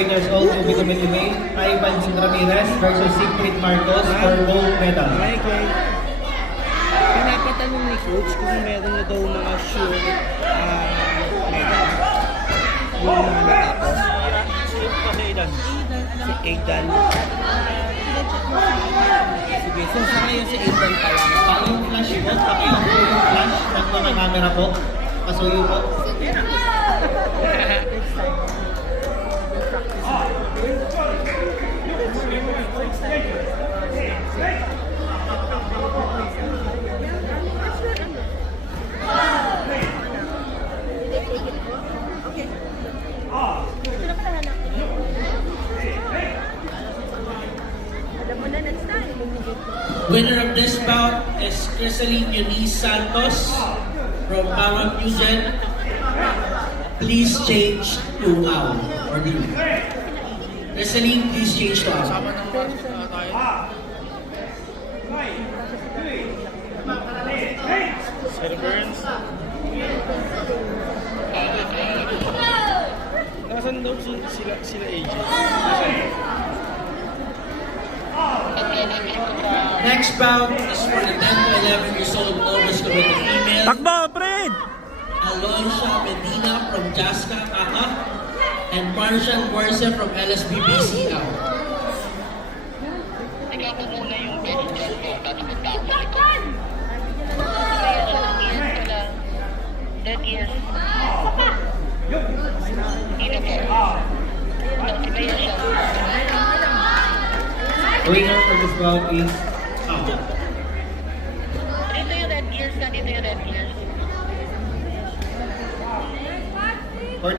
winners also become eliminated. Ivan Ramirez versus Siegfried Marcos for gold medal. Okay. Pinapatanong ni Coach kung meron na daw mga sure medal. Yung mga natapos. Si Aidan. Sige, so sa ngayon si Aidan pa lang. Yung flash po, yung flash ng mga camera po. Pasuyo po. Winner of this bout is Crisaline Eunice Santos from Bawang Fusion. Please change to Ao or D. Crisaline, please change to Ao. Sir Burns. Nasaan daw sila AJ? Next bout is for the 10 to 11 years old novice committee female. Takbo, Fred! Aloysia Medina from Jaska Kaka and Martian Borse from LSBBC Ao. Ikaw mo muna yung best friend mo, tapos tapos ko. Kaya siya ng years ko lang. That years. Hindi na po. Kaya siya. Winner for this bout is Ao. Dito yung red gears na, dito yung red gears.